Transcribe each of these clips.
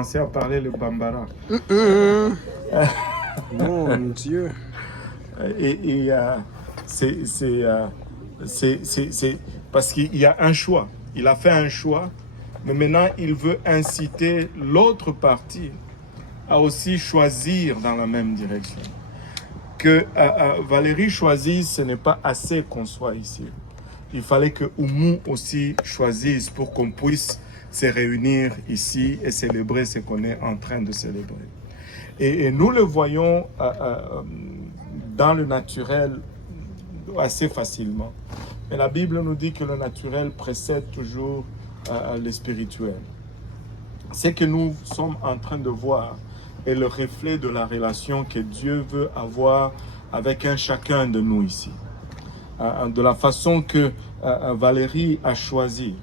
commencé à parler le bambara. Mon Dieu. Et c'est parce qu'il y a un choix. Il a fait un choix, mais maintenant il veut inciter l'autre partie à aussi choisir dans la même direction. Que Valérie choisisse, ce n'est pas assez qu'on soit ici. Il fallait que Oumou aussi choisisse pour qu'on puisse se réunir ici et célébrer ce qu'on est en train de célébrer. Et nous le voyons dans le naturel assez facilement. Mais la Bible nous dit que le naturel précède toujours le spirituel. Ce que nous sommes en train de voir est le reflet de la relation que Dieu veut avoir avec un chacun de nous ici. De la façon que Valérie a choisi,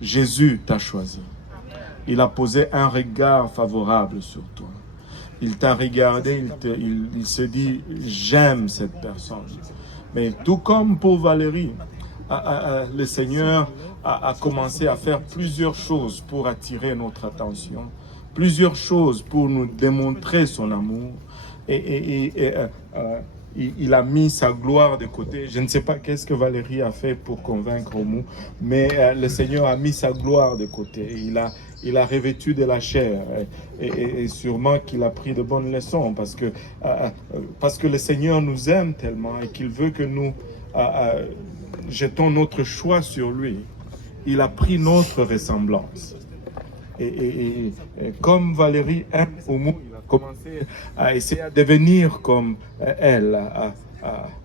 Jésus t'a choisi. Il a posé un regard favorable sur toi. Il t'a regardé, il se dit « j'aime cette personne ». Mais tout comme pour Valérie, le Seigneur a commencé à faire plusieurs choses pour attirer notre attention, plusieurs choses pour nous démontrer son amour. Il a mis sa gloire de côté. Je ne sais pas qu'est-ce que Valérie a fait pour convaincre Oumou, mais le Seigneur a mis sa gloire de côté. Il a revêtu de la chair et sûrement qu'il a pris de bonnes leçons parce que le Seigneur nous aime tellement et qu'il veut que nous jetons notre choix sur lui. Il a pris notre ressemblance. Et comme Valérie aime Oumou, il a commencé à essayer à devenir comme elle,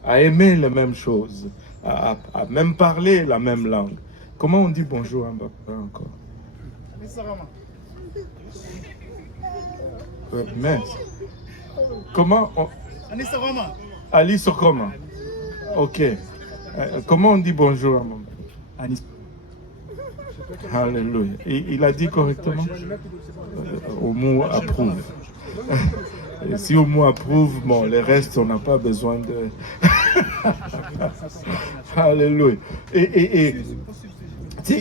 à aimer les mêmes choses, à même parler la même langue. Comment on dit bonjour encore? Mais comment on... Ali Sokoma. Ok. Comment on dit bonjour à mon... Alléluia. Il a dit correctement? Oumou approuve. Et si Oumou approuve, bon, le reste, on n'a pas besoin de... Alléluia.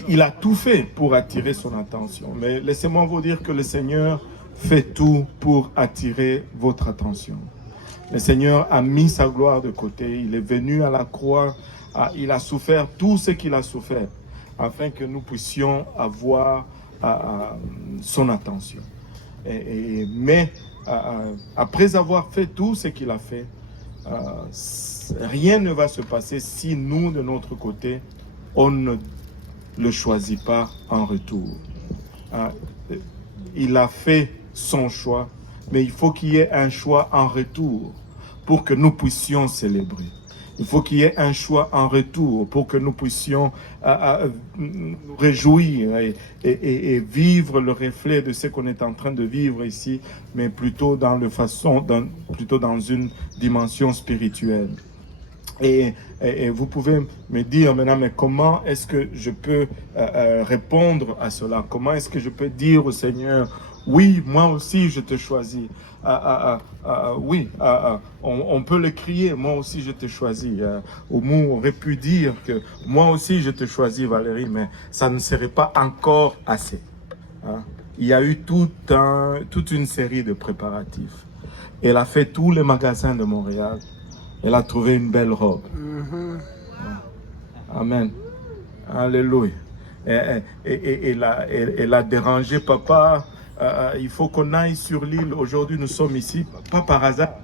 Il a tout fait pour attirer son attention. Mais laissez-moi vous dire que le Seigneur fait tout pour attirer votre attention. Le Seigneur a mis sa gloire de côté. Il est venu à la croix. Il a souffert tout ce qu'il a souffert afin que nous puissions avoir son attention. Mais après avoir fait tout ce qu'il a fait, rien ne va se passer si nous, de notre côté, on ne le choisit pas en retour. Il a fait son choix, mais il faut qu'il y ait un choix en retour pour que nous puissions célébrer. Il faut qu'il y ait un choix en retour pour que nous puissions nous réjouir et vivre le reflet de ce qu'on est en train de vivre ici, mais plutôt plutôt dans une dimension spirituelle. Et vous pouvez me dire maintenant, mais comment est-ce que je peux répondre à cela? Comment est-ce que je peux dire au Seigneur, oui, moi aussi je te choisis. Oui, on peut le crier, moi aussi je te choisis. Oumou aurait pu dire que moi aussi je te choisis, Valérie, mais ça ne serait pas encore assez. Il y a eu toute une série de préparatifs. Elle a fait tous les magasins de Montréal. Elle a trouvé une belle robe. Amen. Alléluia. Elle a dérangé papa. Il faut qu'on aille sur l'île. Aujourd'hui, nous sommes ici, pas par hasard.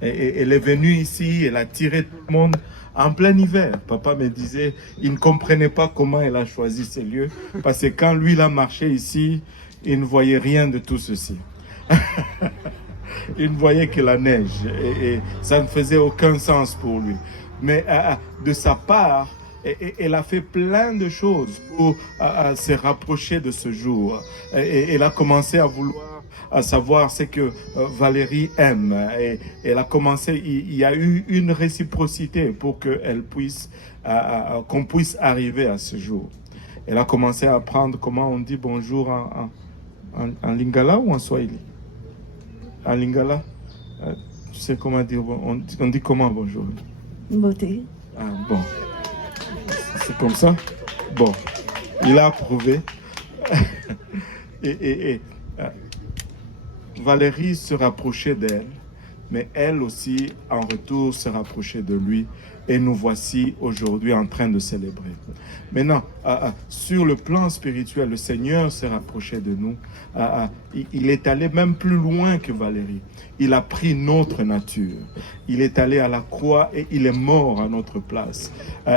Elle est venue ici, elle a tiré tout le monde en plein hiver. Papa me disait, il ne comprenait pas comment elle a choisi ces lieux. Parce que quand lui, il a marché ici, il ne voyait rien de tout ceci. Il ne voyait que la neige et ça ne faisait aucun sens pour lui. Mais de sa part, elle a fait plein de choses pour se rapprocher de ce jour. Elle a commencé à vouloir savoir ce que Valérie aime. Et elle a commencé, il y a eu une réciprocité pour qu'on puisse arriver à ce jour. Elle a commencé à apprendre comment on dit bonjour en lingala ou en swahili. En lingala, tu sais comment dire, on dit comment bonjour? Beauté. Ah bon, c'est comme ça. Bon, il a approuvé. et Valérie se rapprochait d'elle, mais elle aussi, en retour, se rapprochait de lui. Et nous voici aujourd'hui en train de célébrer. Maintenant, sur le plan spirituel, le Seigneur s'est rapproché de nous. Il est allé même plus loin que Valérie. Il a pris notre nature. Il est allé à la croix et il est mort à notre place.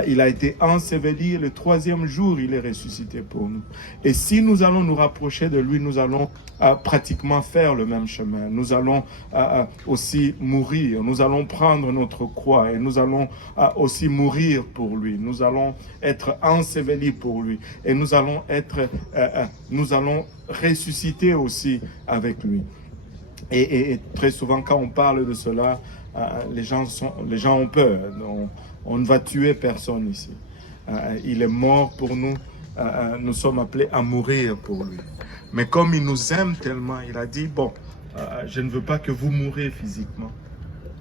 Il a été enseveli. Le 3e jour, il est ressuscité pour nous. Et si nous allons nous rapprocher de lui, nous allons pratiquement faire le même chemin. Nous allons aussi mourir. Nous allons prendre notre croix et nous allons aussi mourir pour lui. Nous allons être ensevelis pour lui. Et nous allons ressusciter aussi avec lui. Et très souvent, quand on parle de cela, les gens ont peur. On ne va tuer personne ici. Il est mort pour nous. Nous sommes appelés à mourir pour lui. Mais comme il nous aime tellement, il a dit, bon, je ne veux pas que vous mourrez physiquement.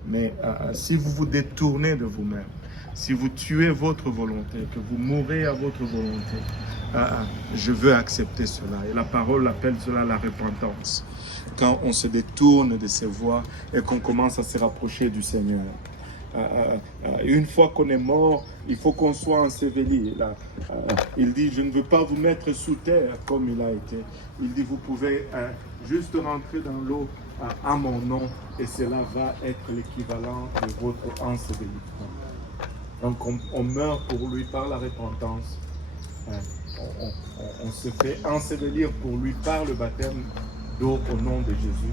Mais si vous vous détournez de vous-même, si vous tuez votre volonté, que vous mourrez à votre volonté, je veux accepter cela. Et la parole appelle cela la repentance. Quand on se détourne de ses voies et qu'on commence à se rapprocher du Seigneur. Une fois qu'on est mort, il faut qu'on soit enseveli. Il dit, je ne veux pas vous mettre sous terre comme il a été. Il dit, vous pouvez juste rentrer dans l'eau à mon nom et cela va être l'équivalent de votre ensevelissement. Donc on meurt pour lui par la repentance. On se fait ensevelir pour lui par le baptême d'eau au nom de Jésus.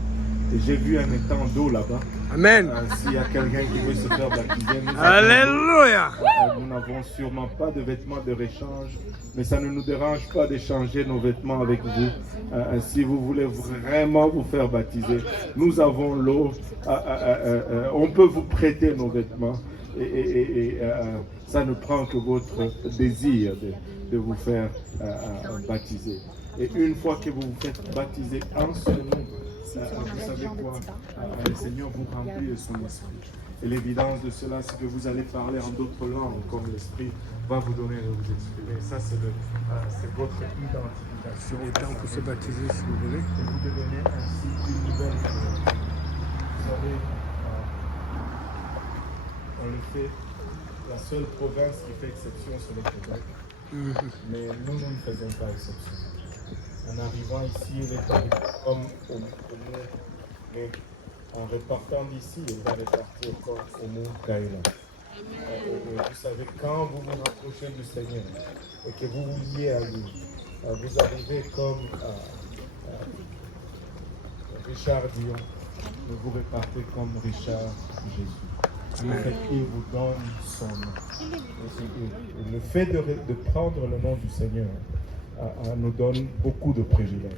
Et j'ai vu un étang d'eau là-bas. Amen. S'il y a quelqu'un qui veut se faire baptiser, Alléluia. Nous n'avons sûrement pas de vêtements de réchange, mais ça ne nous dérange pas d'échanger nos vêtements avec vous. Si vous voulez vraiment vous faire baptiser, nous avons l'eau. On peut vous prêter nos vêtements. Et ça ne prend que votre désir de vous faire baptiser. Et une fois que vous vous faites baptiser en ce nom, vous savez quoi? Le Seigneur vous remplit de son esprit. Et l'évidence de cela, c'est que vous allez parler en d'autres langues, comme l'Esprit va vous donner de vous exprimer. Ça, c'est votre identification. Il est temps pour se baptiser, si vous voulez. Et vous devenez ainsi une nouvelle créature. Vous savez, on le fait. La seule province qui fait exception, c'est le Québec. Mais nous ne faisons pas exception. En arrivant ici, il est arrivé comme au monde, mais en repartant d'ici, il va repartir comme au monde Kaïla. Vous savez, quand vous vous rapprochez du Seigneur et que vous vous liez à lui, vous arrivez comme Richard Dion, mais vous repartez comme Richard Jésus. En fait, il vous donne son nom. Et le fait de prendre le nom du Seigneur nous donne beaucoup de privilèges.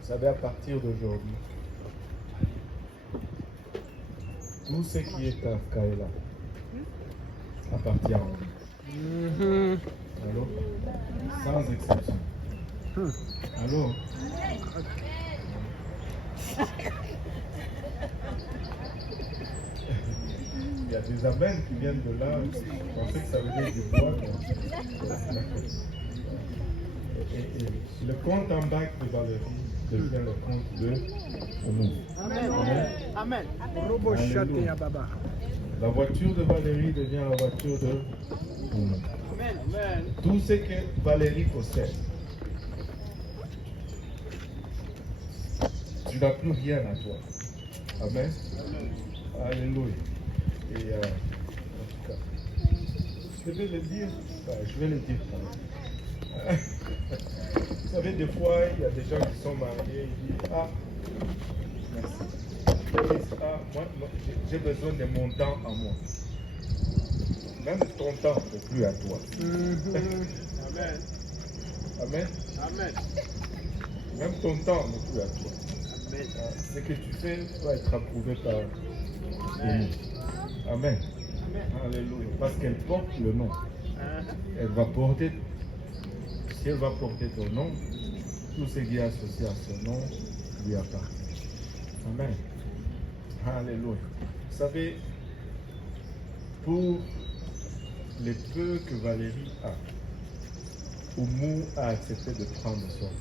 Vous savez, à partir d'aujourd'hui, tout ce qui est à Kaïla appartient à nous. Allô? Sans exception. Allô? Il y a des amens qui viennent de là. Je pensais que ça venait du bois. Et le compte en banque de Valérie devient le compte de nous. Amen. Amen. Alléluia. La voiture de Valérie devient la voiture de nous. Amen. Tout ce que Valérie possède, tu n'as plus rien à toi. Amen. Alléluia. Et en tout cas, je vais le dire. Je vais le dire quand même. Vous savez, des fois, il y a des gens qui sont mariés, ils disent, ah, merci. Ils disent, ah, moi j'ai besoin de mon temps à moi. Même ton temps n'est plus à toi. Amen. Amen. Amen. Même ton temps n'est plus à toi. Amen. Ce que tu fais doit être approuvé par nous. Amen. Alléluia. Parce qu'elle porte le nom. Elle va porter. Si elle va porter ton nom, tout ce qui est associé à ce nom lui appartient. Amen. Alléluia. Vous savez, pour les peu que Valérie a, Oumou a accepté de prendre son nom.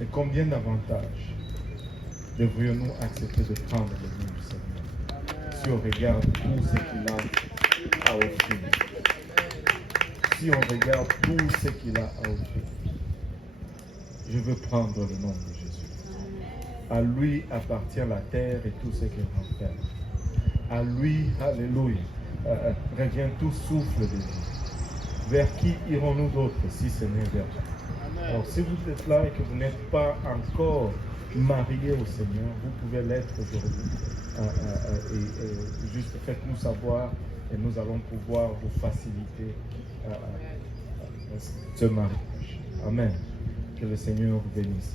Et combien davantage devrions-nous accepter de prendre le nom du Seigneur si on regarde tout ce qu'il a à offrir? Si on regarde tout ce qu'il a à offrir, je veux prendre le nom de Jésus. À lui appartient la terre et tout ce qu'elle renferme. À lui, alléluia, revient tout souffle de vie. Vers qui irons-nous d'autres si ce n'est vers lui? Alors, si vous êtes là et que vous n'êtes pas encore marié au Seigneur, vous pouvez l'être aujourd'hui. Et juste faites-nous savoir et nous allons pouvoir vous faciliter ce mariage. Amen. Que le Seigneur vous bénisse.